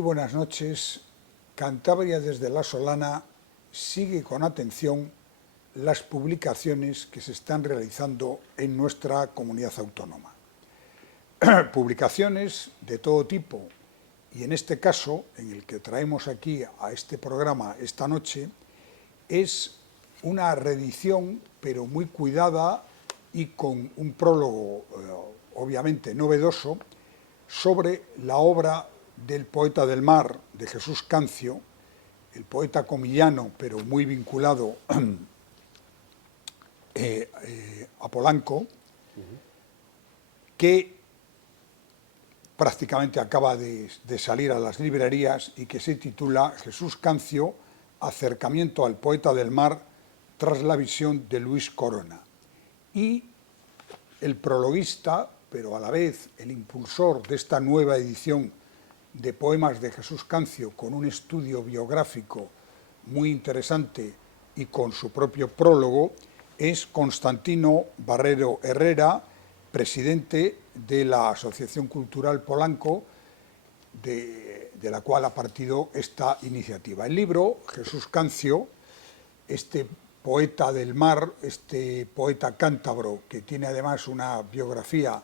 Muy buenas noches. Cantabria desde La Solana sigue con atención las publicaciones que se están realizando en nuestra comunidad autónoma. Publicaciones de todo tipo, y en este caso, en el que traemos aquí a este programa esta noche, es una reedición, pero muy cuidada y con un prólogo obviamente novedoso, sobre la obra del poeta del mar, de Jesús Cancio, el poeta comillano, pero muy vinculado a Polanco, que prácticamente acaba de salir a las librerías y que se titula Jesús Cancio, acercamiento al poeta del mar tras la visión de Luis Corona. Y el prologuista, pero a la vez el impulsor de esta nueva edición de poemas de Jesús Cancio, con un estudio biográfico muy interesante y con su propio prólogo, es Constantino Barrero Herrera, presidente de la Asociación Cultural Polanco, de la cual ha partido esta iniciativa. El libro, Jesús Cancio, este poeta del mar, este poeta cántabro, que tiene además una biografía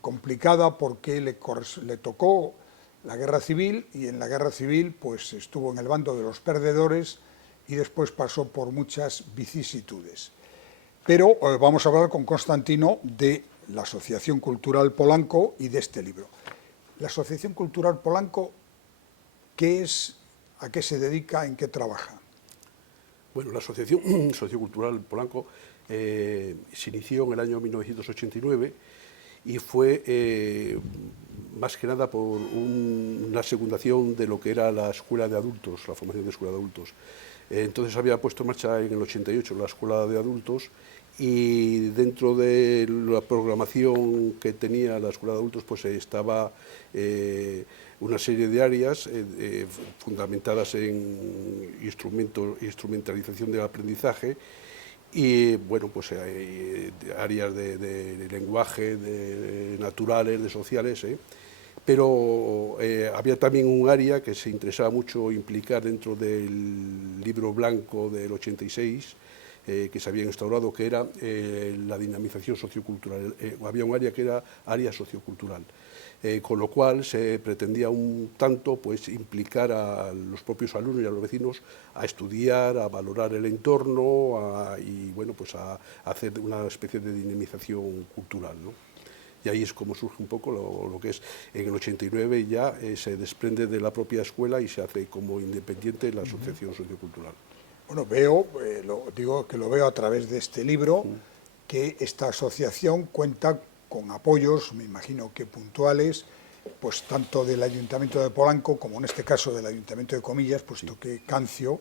complicada, porque le tocó la guerra civil, y en la guerra civil pues estuvo en el bando de los perdedores y después pasó por muchas vicisitudes. Pero vamos a hablar con Constantino de la Asociación Cultural Polanco y de este libro. La Asociación Cultural Polanco, ¿qué es? ¿A qué se dedica? ¿En qué trabaja? Bueno, la Asociación Sociocultural Polanco se inició en el año 1989 y fue más que nada por una secundación de lo que era la escuela de adultos, la formación de escuela de adultos. Entonces había puesto en marcha en el 88 la escuela de adultos, y dentro de la programación que tenía la escuela de adultos pues estaba una serie de áreas fundamentadas en instrumentalización del aprendizaje, y bueno, pues áreas de lenguaje, de naturales, de sociales, pero había también un área que se interesaba mucho implicar dentro del libro blanco del 86, que se había instaurado, que era la dinamización sociocultural. Había un área que era área sociocultural, con lo cual se pretendía un tanto pues implicar a los propios alumnos y a los vecinos a estudiar, a valorar el entorno y bueno, pues a hacer una especie de dinamización cultural, ¿no? Y ahí es como surge un poco lo que es. En el 89 ya se desprende de la propia escuela y se hace como independiente la Asociación Sociocultural. Bueno, digo que lo veo a través de este libro, que esta asociación cuenta con apoyos, me imagino que puntuales, pues tanto del Ayuntamiento de Polanco como en este caso del Ayuntamiento de Comillas, puesto que Cancio,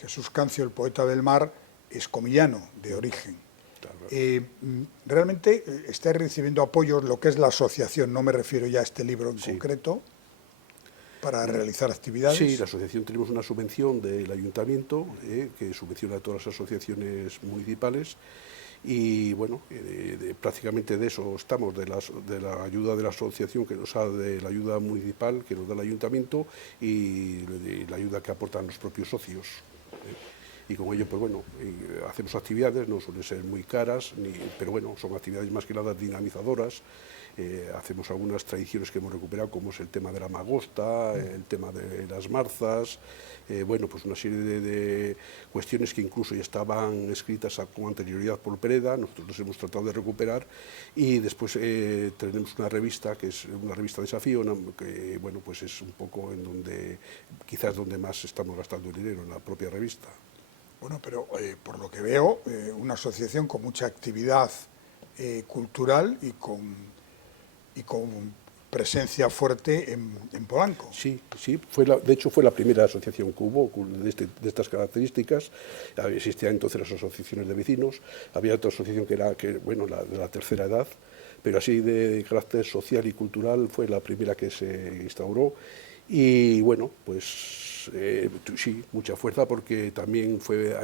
Jesús Cancio, el poeta del mar, es comillano de origen. Realmente estáis recibiendo apoyos, lo que es la asociación, no me refiero ya a este libro en concreto, para realizar actividades. Sí, la asociación tenemos una subvención del ayuntamiento que subvenciona a todas las asociaciones municipales, y bueno, prácticamente de eso estamos, de la ayuda de la asociación, que nos da de la ayuda municipal que nos da el ayuntamiento, y de la ayuda que aportan los propios socios. Y con ello, pues bueno, hacemos actividades, no suelen ser muy caras, pero bueno, son actividades más que nada dinamizadoras. Hacemos algunas tradiciones que hemos recuperado, como es el tema de la magosta, el tema de las marzas, bueno, pues una serie de cuestiones que incluso ya estaban escritas con anterioridad por Pereda, nosotros los hemos tratado de recuperar, y después tenemos una revista, que es una revista Desafío, que bueno, pues es un poco en donde, quizás donde más estamos gastando el dinero, en la propia revista. Bueno, pero por lo que veo, una asociación con mucha actividad cultural y con presencia fuerte en Polanco. Sí, de hecho fue la primera asociación que hubo de estas características. Existían entonces las asociaciones de vecinos, había otra asociación que era la de la tercera edad, pero así de carácter social y cultural fue la primera que se instauró. Y bueno, pues sí, mucha fuerza, porque también fue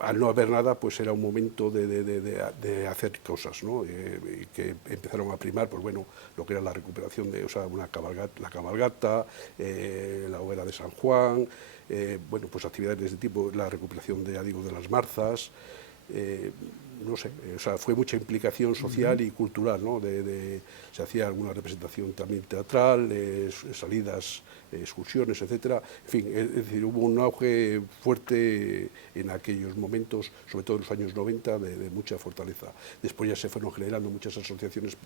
al no haber nada, pues era un momento de hacer cosas, ¿no? Y que empezaron a primar, pues bueno, lo que era la recuperación de, o sea, la cabalgata, la hoguera de San Juan, bueno, pues actividades de este tipo, la recuperación de, ya digo, de las marzas, no sé, o sea, fue mucha implicación social y cultural, ¿no? Se hacía alguna representación también teatral, salidas, excursiones, etcétera. En fin, es decir, hubo un auge fuerte en aquellos momentos, sobre todo en los años 90, de mucha fortaleza. Después ya se fueron generando muchas asociaciones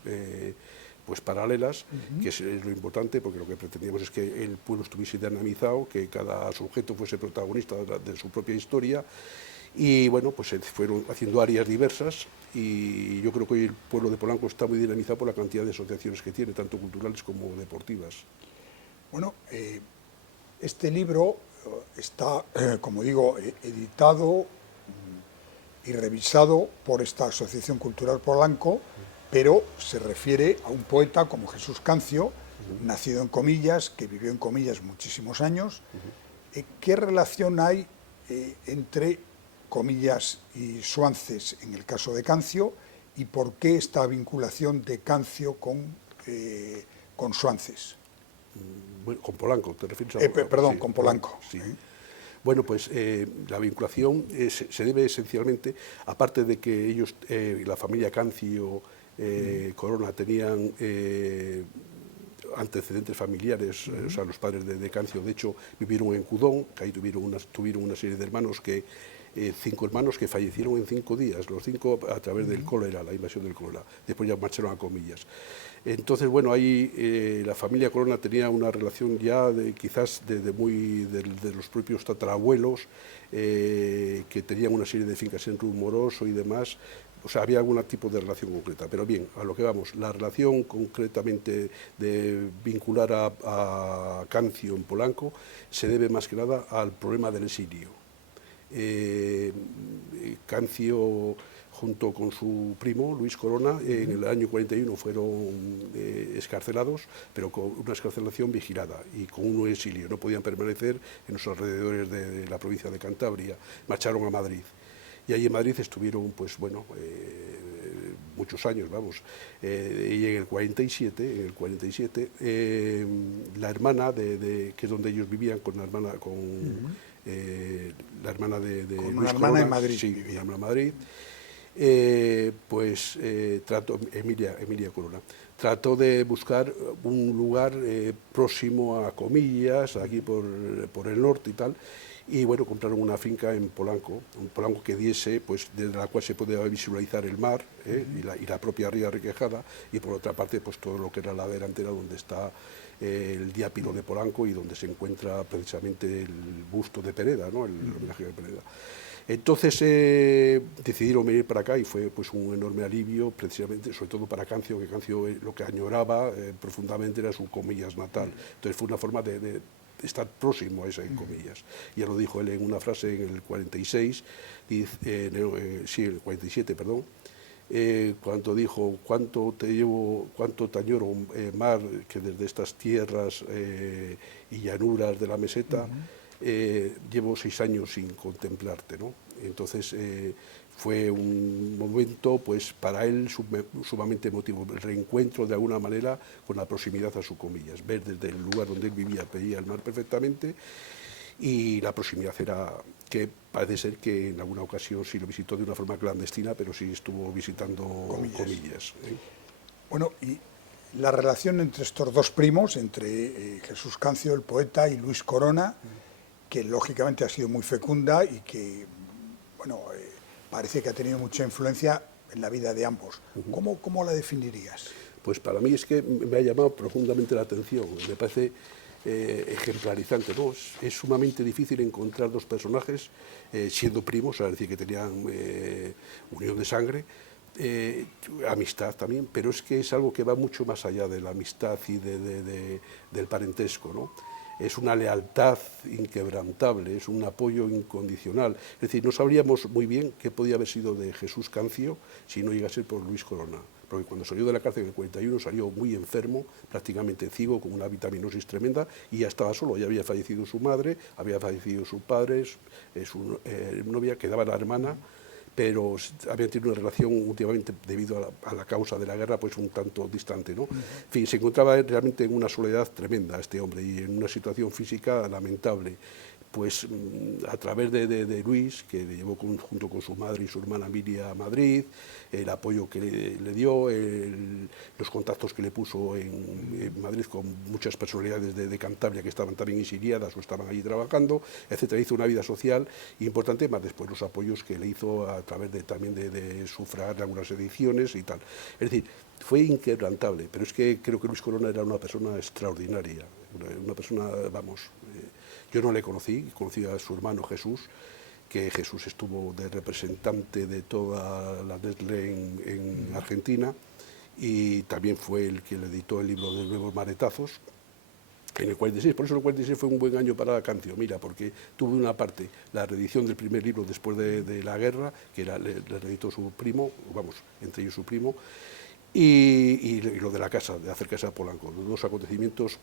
pues paralelas, que es lo importante, porque lo que pretendíamos es que el pueblo estuviese dinamizado, que cada sujeto fuese protagonista de su propia historia. Y bueno, pues se fueron haciendo áreas diversas y yo creo que hoy el pueblo de Polanco está muy dinamizado por la cantidad de asociaciones que tiene, tanto culturales como deportivas. Bueno, este libro está, como digo, editado y revisado por esta Asociación Cultural Polanco, pero se refiere a un poeta como Jesús Cancio, nacido en Comillas, que vivió en Comillas muchísimos años. ¿Qué relación hay entre Comillas y Suances en el caso de Cancio, y por qué esta vinculación de Cancio con Suances? Bueno, con Polanco, ¿te refieres a...? Perdón, Sí, con Polanco. Sí. Bueno, pues la vinculación se debe esencialmente, aparte de que ellos, la familia Cancio, Corona, tenían antecedentes familiares, o sea, los padres de Cancio, de hecho, vivieron en Cudón, que ahí tuvieron una serie de hermanos 5 hermanos que fallecieron en 5 días, los 5 a través del cólera, la invasión del cólera. Después ya marcharon a Comillas. Entonces, bueno, ahí la familia Corona tenía una relación ya quizás de los propios tatarabuelos, que tenían una serie de fincas en Rumoroso y demás. O sea, había algún tipo de relación concreta. Pero bien, a lo que vamos, la relación concretamente de vincular a Cancio en Polanco se debe más que nada al problema del exilio. Cancio, junto con su primo Luis Corona, en el año 41 fueron escarcelados, pero con una escarcelación vigilada y con un exilio. No podían permanecer en los alrededores de la provincia de Cantabria. Marcharon a Madrid. Y allí en Madrid estuvieron, pues bueno, muchos años, vamos. Y en el 47, la hermana que es donde ellos vivían, con la hermana, la hermana de con Luis una hermana Corona, en Madrid. sí, Vivía. una hermana en Madrid, trató, Emilia Corona, trató de buscar un lugar próximo a Comillas, aquí por el norte y tal, y bueno, compraron una finca en Polanco, un Polanco que diese, pues desde la cual se podía visualizar el mar y la propia ría Requejada, y por otra parte, pues todo lo que era la delantera donde está el diápilo de Polanco y donde se encuentra precisamente el busto de Pereda, ¿no? El homenaje de Pereda. Entonces decidieron venir para acá y fue pues un enorme alivio, precisamente, sobre todo para Cancio, que Cancio lo que añoraba profundamente era su Comillas natal. Entonces fue una forma de estar próximo a esa en Comillas. Ya lo dijo él en una frase en el 46, sí, el 47, perdón, cuando dijo: cuánto te añoro, mar, que desde estas tierras y llanuras de la meseta llevo 6 años sin contemplarte, ¿no? Entonces fue un momento, pues para él sumamente emotivo, el reencuentro de alguna manera con la proximidad a sus Comillas, ver desde el lugar donde él vivía, veía el mar perfectamente, y la proximidad era que parece ser que en alguna ocasión sí lo visitó de una forma clandestina, pero sí estuvo visitando Comillas. Bueno, y la relación entre estos dos primos, entre Jesús Cancio, el poeta, y Luis Corona, que lógicamente ha sido muy fecunda y que, bueno, parece que ha tenido mucha influencia en la vida de ambos. ¿Cómo la definirías? Pues para mí es que me ha llamado profundamente la atención, me parece ejemplarizante, ¿no? Es sumamente difícil encontrar dos personajes siendo primos, es decir, que tenían unión de sangre, amistad también, pero es que es algo que va mucho más allá de la amistad y del parentesco, ¿no? es una lealtad inquebrantable, es un apoyo incondicional. Es decir, no sabríamos muy bien qué podía haber sido de Jesús Cancio si no llegase por Luis Corona, porque cuando salió de la cárcel en el 41 salió muy enfermo, prácticamente ciego, con una vitaminosis tremenda, y ya estaba solo, ya había fallecido su madre, había fallecido su padre, su novia, quedaba la hermana, pero habían tenido una relación últimamente, debido a la causa de la guerra, pues un tanto distante, ¿no? En fin, se encontraba realmente en una soledad tremenda este hombre y en una situación física lamentable. Pues a través de Luis, que le llevó junto con su madre y su hermana Emilia a Madrid, el apoyo que le dio, los contactos que le puso en Madrid con muchas personalidades de Cantabria que estaban también exiliadas o estaban allí trabajando, etcétera. Hizo una vida social importante, más después los apoyos que le hizo a través también de sufragar algunas ediciones y tal. Es decir, fue inquebrantable, pero es que creo que Luis Corona era una persona extraordinaria, una persona, vamos, yo no le conocí a su hermano Jesús, que Jesús estuvo de representante de toda la Nestlé en Argentina, y también fue el que le editó el libro de Nuevos Maretazos, en el 46, por eso el 46 fue un buen año para Cancio, mira, porque tuvo una parte, la reedición del primer libro después de la guerra, que le reeditó su primo, vamos, entre ellos su primo, y lo de la casa, de hacer casa a Polanco, los dos acontecimientos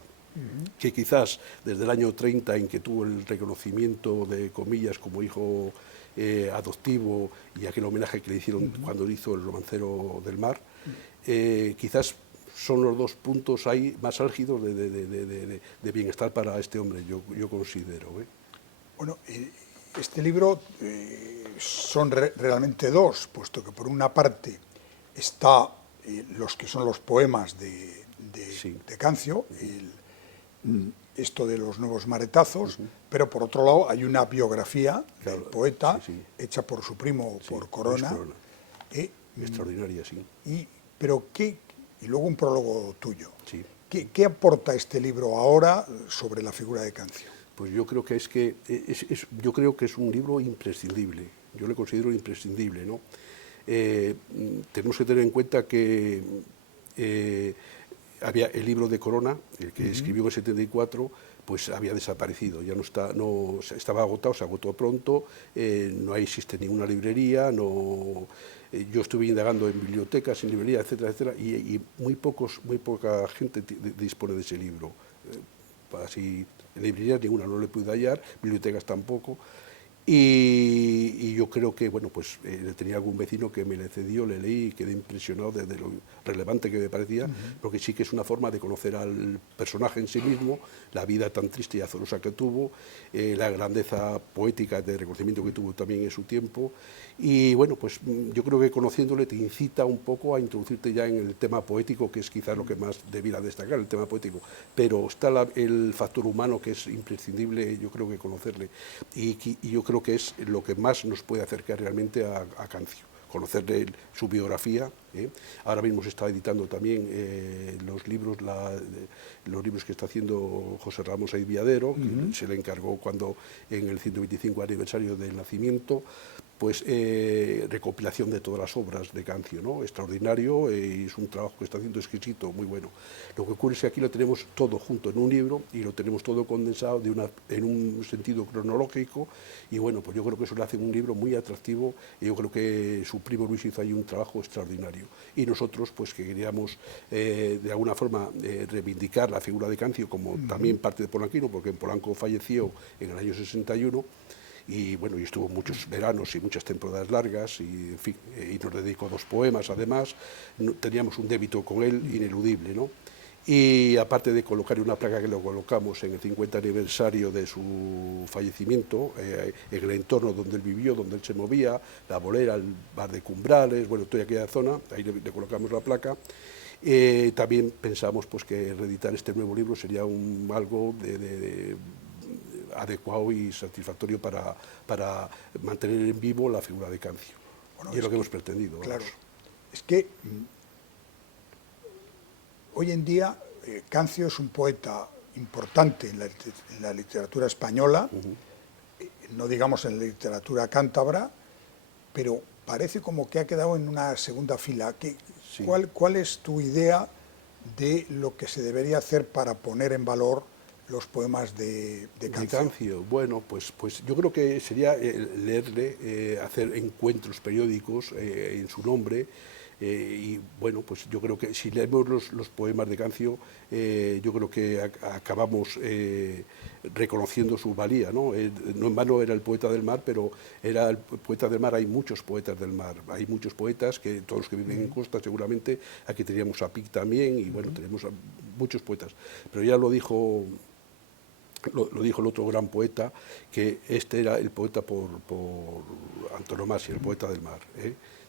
que quizás desde el año 30, en que tuvo el reconocimiento de comillas como hijo adoptivo y aquel homenaje que le hicieron cuando hizo El romancero del mar, quizás son los dos puntos ahí más álgidos de bienestar para este hombre, yo considero. Bueno, este libro son realmente dos, puesto que por una parte está los que son los poemas Sí. de Cancio, esto de los nuevos maretazos, pero por otro lado hay una biografía del poeta, sí, sí. hecha por su primo, Sí, por Corona. Luis Corona. Extraordinaria, sí. Pero y luego un prólogo tuyo. Sí. ¿Qué aporta este libro ahora sobre la figura de Cancio? Pues yo creo que yo creo que es un libro imprescindible. Yo le considero imprescindible, ¿no? Tenemos que tener en cuenta que había el libro de Corona, el que escribió en el 74, pues había desaparecido, ya estaba agotado, se agotó pronto, no existe ninguna librería, yo estuve indagando en bibliotecas, en librerías, etcétera, etcétera, y muy poca gente dispone de ese libro. Así, en librerías ninguna, no le pude hallar, bibliotecas tampoco. Y yo creo que, bueno, pues tenía algún vecino que me le cedió, le leí y quedé impresionado de lo relevante que me parecía, porque sí que es una forma de conocer al personaje en sí mismo, la vida tan triste y azarosa que tuvo, la grandeza poética de reconocimiento que tuvo también en su tiempo. Y bueno, pues yo creo que conociéndole te incita un poco a introducirte ya en el tema poético, que es quizás lo que más debiera destacar, el tema poético. Pero está el factor humano, que es imprescindible, yo creo que conocerle. Y yo creo que es lo que más nos puede acercar realmente a Cancio, conocerle su biografía. Ahora mismo se está editando también los libros que está haciendo José Ramos Ayviadero, que se le encargó cuando en el 125 aniversario del nacimiento, pues recopilación de todas las obras de Cancio, ¿no? Extraordinario, y es un trabajo que está haciendo exquisito, muy bueno. Lo que ocurre es que aquí lo tenemos todo junto en un libro y lo tenemos todo condensado en un sentido cronológico, y bueno, pues yo creo que eso le hace un libro muy atractivo, y yo creo que su primo Luis hizo ahí un trabajo extraordinario. Y nosotros, pues que queríamos de alguna forma reivindicar la figura de Cancio como también parte de Polanquino, porque en Polanco falleció en el año 61, y bueno, y estuvo muchos veranos y muchas temporadas largas, y en fin, y nos dedicó 2 poemas además. Teníamos un débito con él ineludible, ¿no? Y aparte de colocar una placa que lo colocamos en el 50 aniversario de su fallecimiento, en el entorno donde él vivió, donde él se movía, la Bolera, el bar de Cumbrales, bueno, toda aquella zona, ahí le colocamos la placa. También pensamos pues, que reeditar este nuevo libro sería algo adecuado y satisfactorio para mantener en vivo la figura de Cancio. Bueno, y es lo que hemos pretendido. Claro, es que hoy en día Cancio es un poeta importante en la literatura española, no digamos en la literatura cántabra, pero parece como que ha quedado en una segunda fila. Sí. ¿Cuál es tu idea de lo que se debería hacer para poner en valor los poemas de De Cancio? Cancio, bueno, pues yo creo que sería leerle, hacer encuentros periódicos en su nombre, y bueno, pues yo creo que si leemos los poemas de Cancio, yo creo que acabamos reconociendo su valía, ¿no? No en vano era el poeta del mar, pero era el poeta del mar. Hay muchos poetas del mar, hay muchos poetas, que todos los que viven en costa seguramente, aquí teníamos a Pic también, y bueno, tenemos a muchos poetas, pero ya lo dijo el otro gran poeta, que este era el poeta por antonomasia, el poeta del mar.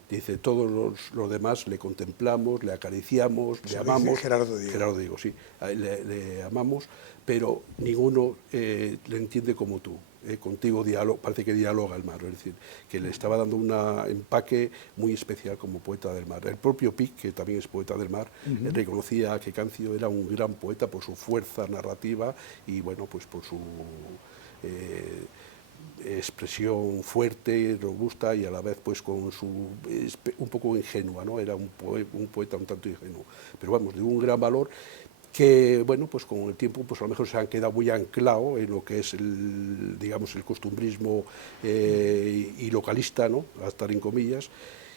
Dice, todos los demás le contemplamos, le acariciamos, le amamos. Gerardo Diego. Gerardo Diego, sí, le amamos, pero ninguno le entiende como tú. Contigo parece que dialoga el mar, es decir, que le estaba dando un empaque muy especial como poeta del mar. El propio Pic, que también es poeta del mar, reconocía que Cancio era un gran poeta por su fuerza narrativa y bueno, pues por su expresión fuerte, robusta y a la vez pues con su un poco ingenua, ¿no? Era un poeta un tanto ingenuo, pero vamos, de un gran valor, que bueno, pues con el tiempo pues a lo mejor se han quedado muy anclados en lo que es el, digamos, el costumbrismo y localista, ¿no? A estar en comillas,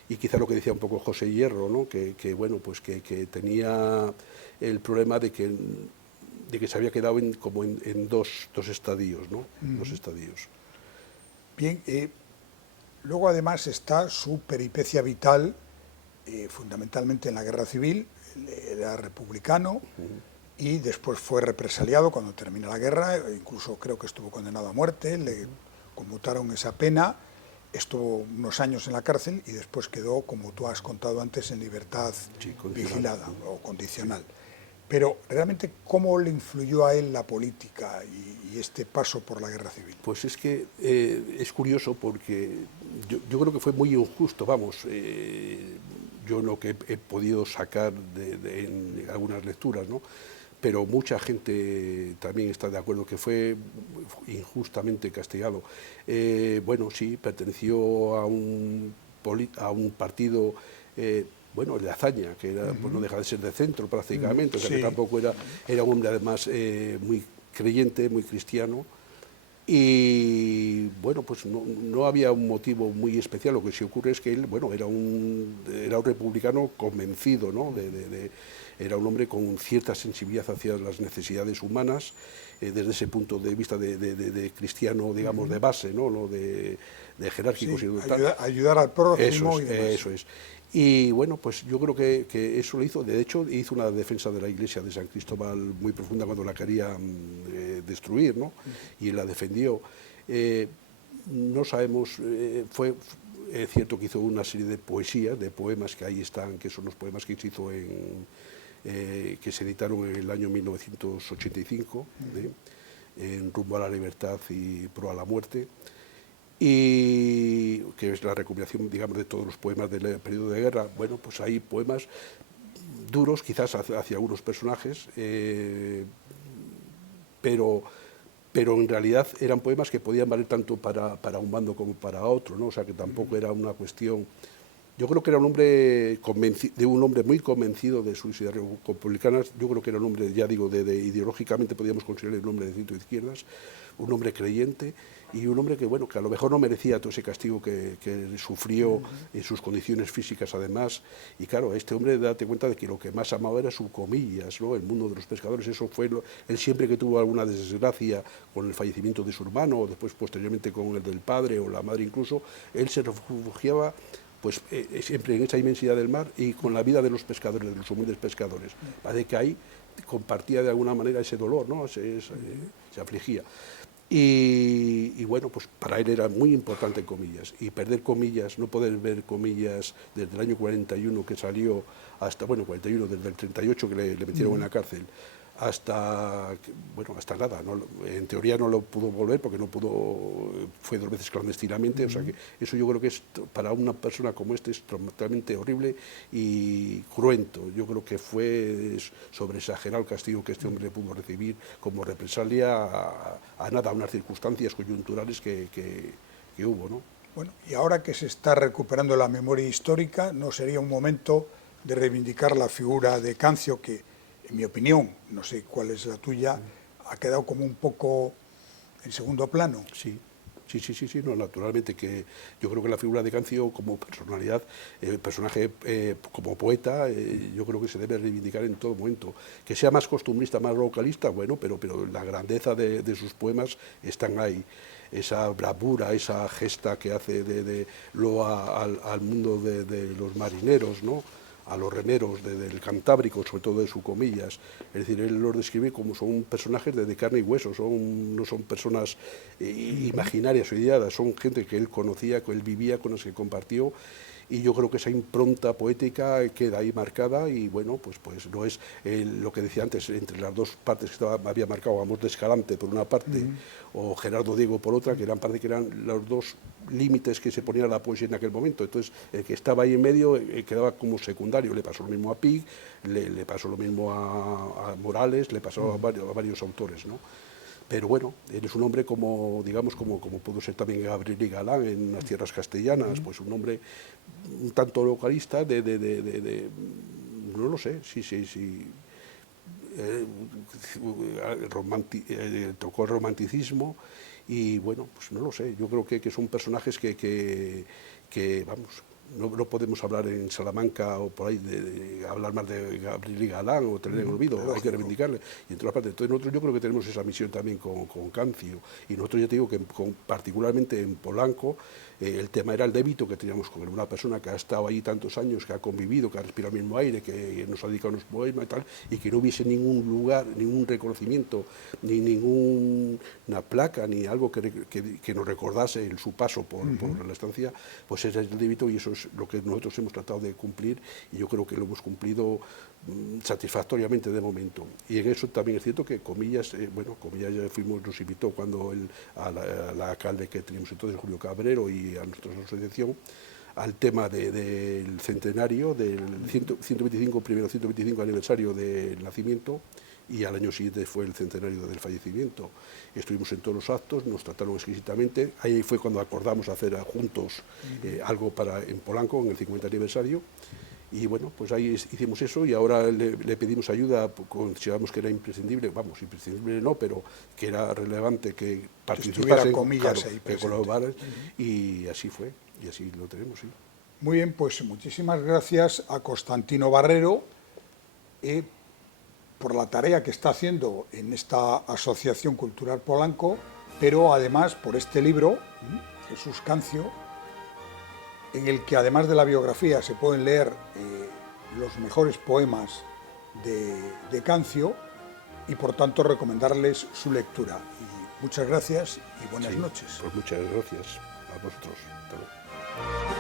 y quizá lo que decía un poco José Hierro, ¿no? Que bueno, pues que tenía el problema de que se había quedado como en dos estadios, ¿no? Dos estadios. Bien, luego además está su peripecia vital, fundamentalmente en la Guerra Civil. Era republicano y después fue represaliado cuando termina la guerra, incluso creo que estuvo condenado a muerte, le conmutaron esa pena, estuvo unos años en la cárcel y después quedó, como tú has contado antes, en libertad vigilada o condicional. Pero realmente, ¿cómo le influyó a él la política y este paso por la Guerra Civil? Pues es que es curioso porque yo creo que fue muy injusto, vamos, yo lo que he podido sacar en algunas lecturas, ¿no? Pero mucha gente también está de acuerdo que fue injustamente castigado. Bueno, sí, perteneció a un partido, bueno, de hazaña, que era, pues no deja de ser de centro prácticamente, o sea que tampoco era un hombre además muy creyente, muy cristiano. Y bueno, pues no había un motivo muy especial. Lo que sí ocurre es que él, bueno, era un republicano convencido, ¿no? Era un hombre con cierta sensibilidad hacia las necesidades humanas, desde ese punto de vista de cristiano, digamos, de base, ¿no? De jerárquico. Sí, ayudar al prójimo y demás. Eso es. Y bueno, pues yo creo que eso lo hizo. De hecho, hizo una defensa de la iglesia de San Cristóbal muy profunda cuando la querían destruir, ¿no? Y la defendió. No sabemos, fue cierto que hizo una serie de poesías, de poemas que ahí están, que son los poemas que se hizo que se editaron en el año 1985, en Rumbo a la Libertad y Pro a la Muerte, y que es la recopilación, digamos, de todos los poemas del periodo de guerra. Bueno, pues hay poemas duros quizás hacia algunos personajes, pero en realidad eran poemas que podían valer tanto para un bando como para otro, ¿no? O sea que tampoco era una cuestión. Yo creo que era un hombre muy convencido de sus ideas republicanas. Yo creo que era un hombre, ya digo, ideológicamente podíamos considerarle un hombre de centro izquierdas, un hombre creyente y un hombre que, bueno, que a lo mejor no merecía todo ese castigo que sufrió en sus condiciones físicas además. Y claro, este hombre, date cuenta de que lo que más amaba era sus comillas, ¿no? El mundo de los pescadores. Eso fue él siempre que tuvo alguna desgracia con el fallecimiento de su hermano o después posteriormente con el del padre o la madre incluso, él se refugiaba pues siempre en esa inmensidad del mar y con la vida de los pescadores, de los humildes pescadores. Parece que ahí compartía de alguna manera ese dolor, ¿no? Se afligía. Y bueno, pues para él era muy importante comillas, y perder comillas, no poder ver comillas desde el año 41 que salió hasta, bueno, 41, desde el 38 que le metieron en la cárcel, hasta nada, ¿no? En teoría no lo pudo volver porque no pudo, fue 2 veces clandestinamente, o sea que eso yo creo que es, para una persona como este, es totalmente horrible y cruento. Yo creo que fue sobreexagerado el castigo que este hombre pudo recibir como represalia a nada, a unas circunstancias coyunturales que hubo, ¿no? Bueno, y ahora que se está recuperando la memoria histórica, ¿no sería un momento de reivindicar la figura de Cancio, que, en mi opinión, no sé cuál es la tuya, ha quedado como un poco en segundo plano. Sí. Sí, no, naturalmente que yo creo que la figura de Cancio como personalidad, personaje como poeta, yo creo que se debe reivindicar en todo momento. Que sea más costumbrista, más localista, bueno, pero la grandeza de sus poemas están ahí. Esa bravura, esa gesta que hace de loa al mundo de los marineros, ¿no?, a los remeros del Cantábrico, sobre todo de sus comillas. Es decir, él los describe como son personajes de carne y hueso, no son personas imaginarias o ideadas, son gente que él conocía, que él vivía, con las que compartió, y yo creo que esa impronta poética queda ahí marcada y bueno, pues no es lo que decía antes, entre las dos partes que había marcado, Amos de Escalante por una parte o Gerardo Diego por otra, que eran los dos límites que se ponían a la poesía en aquel momento. Entonces, el que estaba ahí en medio quedaba como secundario. Le pasó lo mismo a Pig, le pasó lo mismo a Morales, le pasó a varios autores, ¿no? Pero bueno, él es un hombre como, digamos, como pudo ser también Gabriel y Galán en las tierras castellanas, pues un hombre un tanto localista no lo sé, sí. Tocó el romanticismo y bueno, pues no lo sé, yo creo que son personajes que vamos, no podemos hablar en Salamanca o por ahí de hablar más de Gabriel y Galán o tener en olvido, hay que reivindicarle. Y en todas partes, entonces nosotros yo creo que tenemos esa misión también con Cancio, y nosotros ya te digo que particularmente en Polanco, el tema era el débito que teníamos con él, una persona que ha estado ahí tantos años, que ha convivido, que ha respirado el mismo aire, que nos ha dedicado unos poemas y tal, y que no hubiese ningún lugar, ningún reconocimiento, ni ninguna placa, ni algo que nos recordase su paso por la estancia, pues ese es el débito y eso es lo que nosotros hemos tratado de cumplir, y yo creo que lo hemos cumplido satisfactoriamente de momento. Y en eso también es cierto que Comillas, Comillas ya nos invitó cuando al alcalde que teníamos entonces, Julio Cabrero, y a nuestra asociación, al tema del centenario, del 125 aniversario del nacimiento, y al año siguiente fue el centenario del fallecimiento. Estuvimos en todos los actos, nos trataron exquisitamente. Ahí fue cuando acordamos hacer juntos algo en Polanco, en el 50 aniversario. Y bueno, pues ahí hicimos eso y ahora le pedimos ayuda, consideramos que era imprescindible, imprescindible no, pero que era relevante que participase, Comillas ahí que colaboraran, y así fue, y así lo tenemos, sí. Muy bien, pues muchísimas gracias a Constantino Barrero por la tarea que está haciendo en esta Asociación Cultural Polanco, pero además por este libro, Jesús Cancio, en el que además de la biografía se pueden leer los mejores poemas de Cancio y por tanto recomendarles su lectura. Y muchas gracias y buenas noches. Pues muchas gracias a vosotros. Hasta luego.